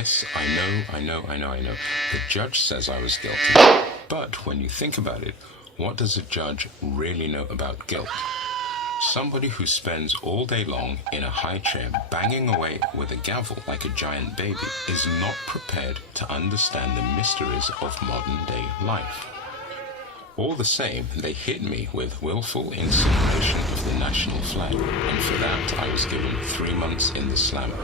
Yes, I know. The judge says I was guilty. But when you think about it, what does a judge really know about guilt? Somebody who spends all day long in a high chair banging away with a gavel like a giant baby is not prepared to understand the mysteries of modern day life. All the same, they hit me with willful insinuation of the national flag, and for that I was given 3 months in the slammer.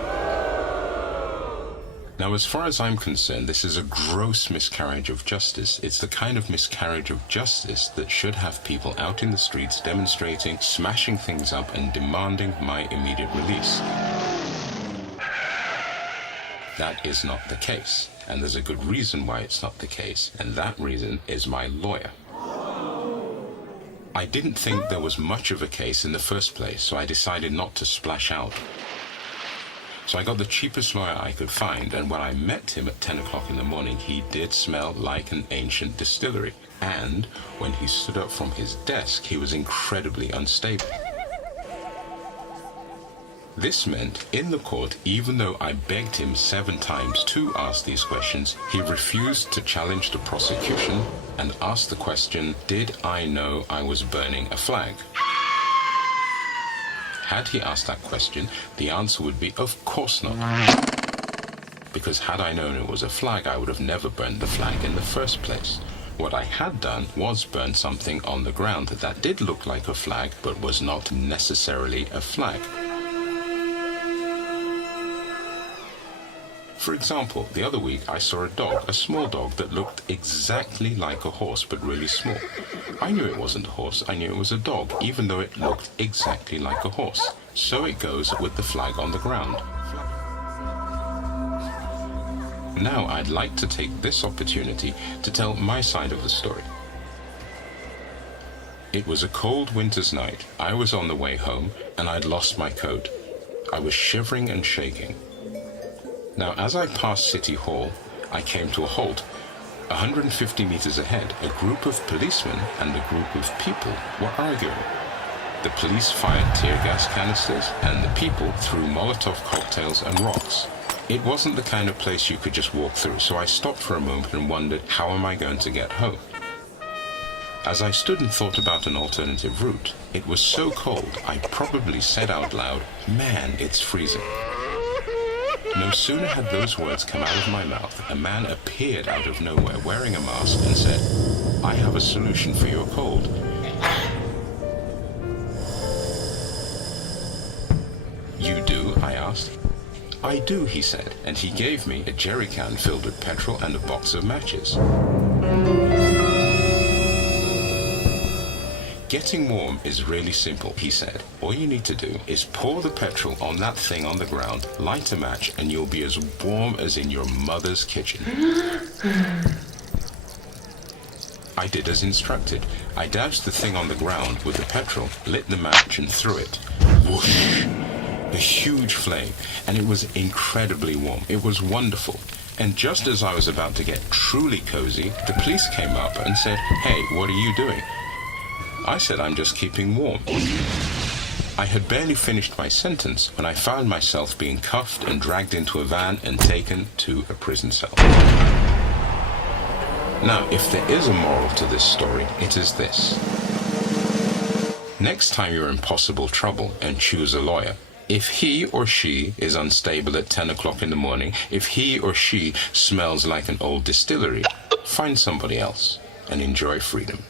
Now, as far as I'm concerned, this is a gross miscarriage of justice. It's the kind of miscarriage of justice that should have people out in the streets demonstrating, smashing things up, and demanding my immediate release. That is not the case, and there's a good reason why it's not the case, and that reason is my lawyer. I didn't think there was much of a case in the first place, so I decided not to splash out. So I got the cheapest lawyer I could find, and when I met him at 10 o'clock in the morning, he did smell like an ancient distillery. And when he stood up from his desk, he was incredibly unstable. This meant, in the court, even though I begged him 7 times to ask these questions, he refused to challenge the prosecution and asked the question, did I know I was burning a flag? Had he asked that question, the answer would be, of course not. Because had I known it was a flag, I would have never burned the flag in the first place. What I had done was burn something on the ground that did look like a flag, but was not necessarily a flag. For example, the other week I saw a dog, a small dog that looked exactly like a horse, but really small. I knew it wasn't a horse, I knew it was a dog, even though it looked exactly like a horse. So it goes with the flag on the ground. Now I'd like to take this opportunity to tell my side of the story. It was a cold winter's night. I was on the way home, and I'd lost my coat. I was shivering and shaking. Now, as I passed City Hall, I came to a halt. 150 meters ahead, a group of policemen and a group of people were arguing. The police fired tear gas canisters, and the people threw Molotov cocktails and rocks. It wasn't the kind of place you could just walk through, so I stopped for a moment and wondered, how am I going to get home? As I stood and thought about an alternative route, it was so cold I probably said out loud, "Man, it's freezing." No sooner had those words come out of my mouth, a man appeared out of nowhere wearing a mask and said, "I have a solution for your cold." "You do?" I asked. "I do," he said, and he gave me a jerry can filled with petrol and a box of matches. "Getting warm is really simple," he said. "All you need to do is pour the petrol on that thing on the ground, light a match, and you'll be as warm as in your mother's kitchen." I did as instructed. I doused the thing on the ground with the petrol, lit the match, and threw it. Whoosh! A huge flame, and it was incredibly warm. It was wonderful. And just as I was about to get truly cozy, the police came up and said, "Hey, what are you doing?" I said, "I'm just keeping warm." I had barely finished my sentence when I found myself being cuffed and dragged into a van and taken to a prison cell. Now, if there is a moral to this story, it is this. Next time you're in possible trouble and choose a lawyer, if he or she is unstable at 10 o'clock in the morning, if he or she smells like an old distillery, find somebody else and enjoy freedom.